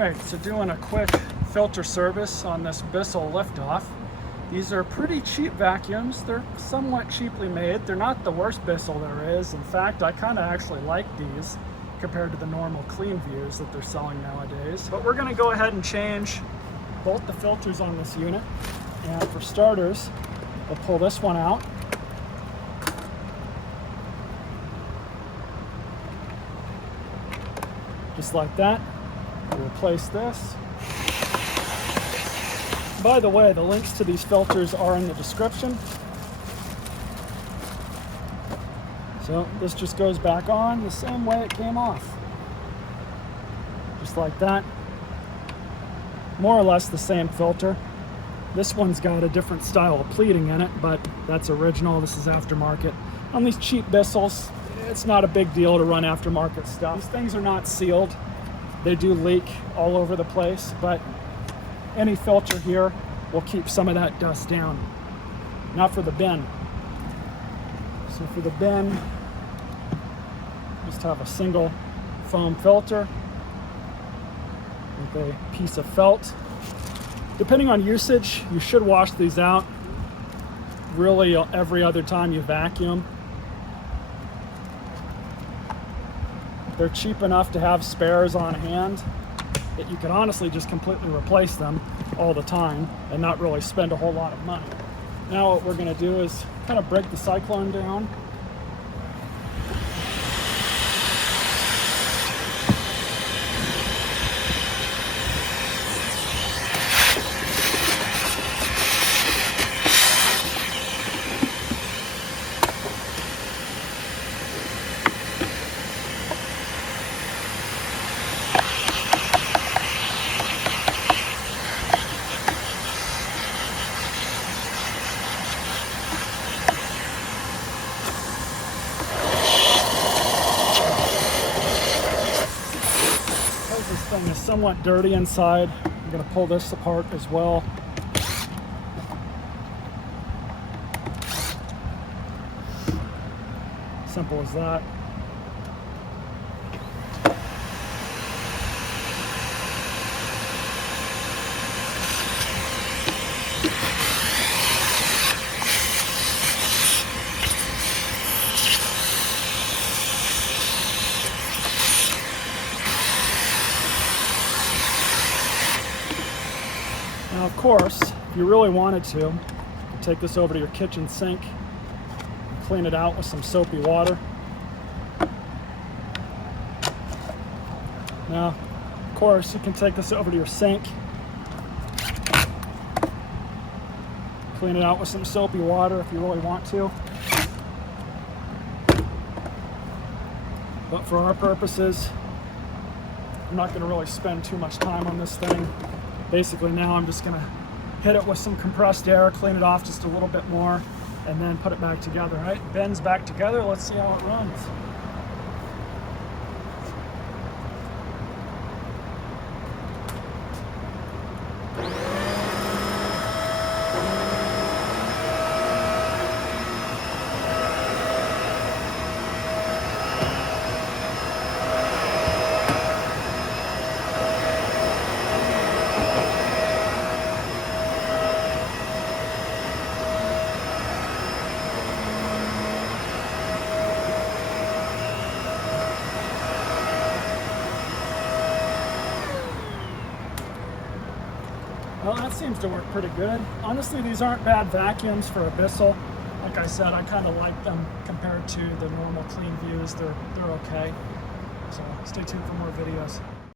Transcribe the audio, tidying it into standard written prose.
Alright, so doing a quick filter service on this Bissell liftoff. These are pretty cheap vacuums. They're somewhat cheaply made. They're not the worst Bissell there is. In fact, I kind of actually like these compared to the normal clean views that they're selling nowadays. But we're going to go ahead and change both the filters on this unit. And for starters, we'll pull this one out. Just like that. We'll replace this. By the way, the links to these filters are in the description. So this just goes back on the same way it came off. Just like that. More or less the same filter. This one's got a different style of pleating in it, but that's original. This is aftermarket. On these cheap Bissells, it's not a big deal to run aftermarket stuff. These things are not sealed. They do leak all over the place, but any filter here will keep some of that dust down. Now for the bin. So for the bin, just have a single foam filter with a piece of felt. Depending on usage, you should wash these out really every other time you vacuum. They're cheap enough to have spares on hand that you can honestly just completely replace them all the time and not really spend a whole lot of money. Now what we're going to do is kind of break the Cyclone down. This thing is somewhat dirty inside. I'm going to pull this apart as well. Simple as that. Now, of course, if you really wanted to, you take this over to your kitchen sink, clean it out with some soapy water. Now, of course, you can take this over to your sink, clean it out with some soapy water if you really want to. But for our purposes, I'm not going to really spend too much time on this thing. Basically now I'm just going to hit it with some compressed air, clean it off just a little bit more, and then put it back together. All right, bin's back together. Let's see how it runs. Well, that seems to work pretty good. Honestly, these aren't bad vacuums for a Bissell. Like I said, I kind of like them compared to the normal clean views. They're okay. So stay tuned for more videos.